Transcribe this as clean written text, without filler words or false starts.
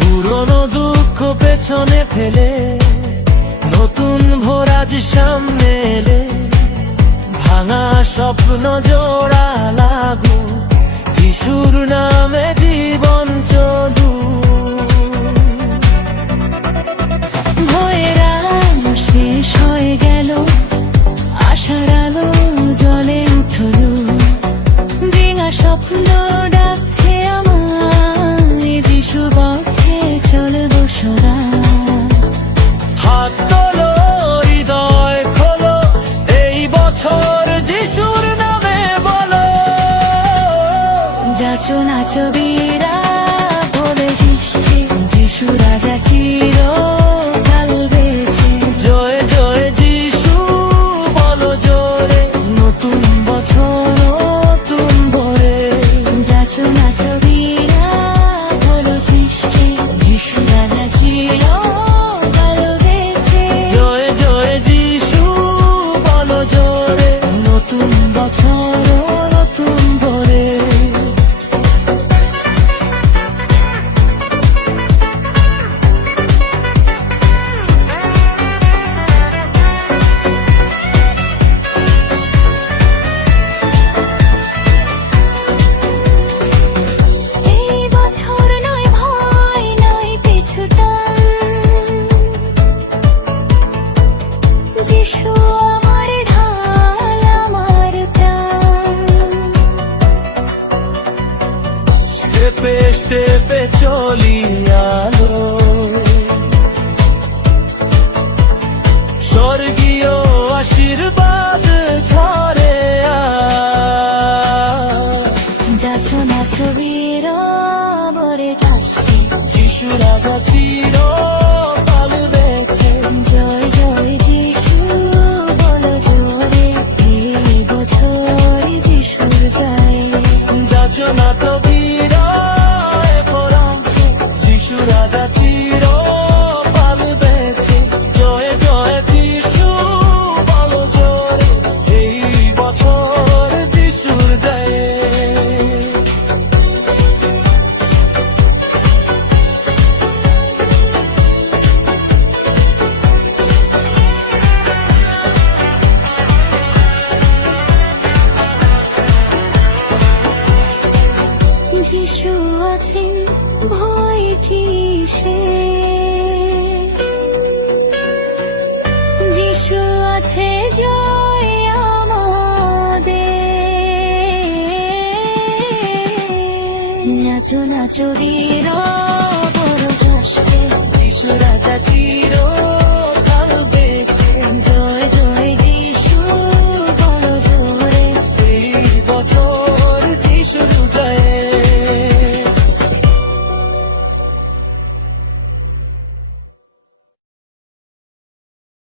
পুরনো দুঃখ পেছনে ফেলে নতুন ভোরাজ সামনে এলে ভাঙা স্বপ্ন জোড়া লাগু যিশুর নামে জীবন চলু। ভয়ের আলো শেষ হয়ে গেল, আশার আলো জ্বলে উঠল, ডিঙা স্বপ্ন ডাকছে আমায়, যিশু পথে চলবো সদা। হাত তোলো, হৃদয় খোলো, এই বছর যিশুর নামে বলো। যাচো নাচো বীরা বলে যিশু রাজা চিরকাল বেঁচে। জয় জয় যিশু বলো জোরে, নতুন বছর নতুন ভোরে। যাচো নাচো বীরা বলো যিশু রাজা চিরকাল বেঁচে। জয় জয় যিশু বলো জোরে, নতুন বছর নতুন ভোরে। এই বছর নয় ভয়, নয় পিছুটান, যিশু আমার ঢাল, আমার প্রাণ। স্টেপে স্টেপে চলি আলো, স্বর্গীয় আশীর্বাদ ঝরে। যাচো নাচো বীরা বরে কাছে, যিশু রাজা চিরকাল বেঁচে। জয় জয় যিশু বলো জোরে, এই বছর যিশুর জয়। যাচো না তো বিরায় পরাঞ্চে, যিশু রাজা চিরকাল বেঁচে। জয় জয় যিশু বলো জোরে, এই বছর যিশুর জয়। যিশু আছেন, ভয় কিসে? যিশু আছে, জয় আমাদের। নাচো নাচো বীরা বড় যশে, যিশু রাজা চির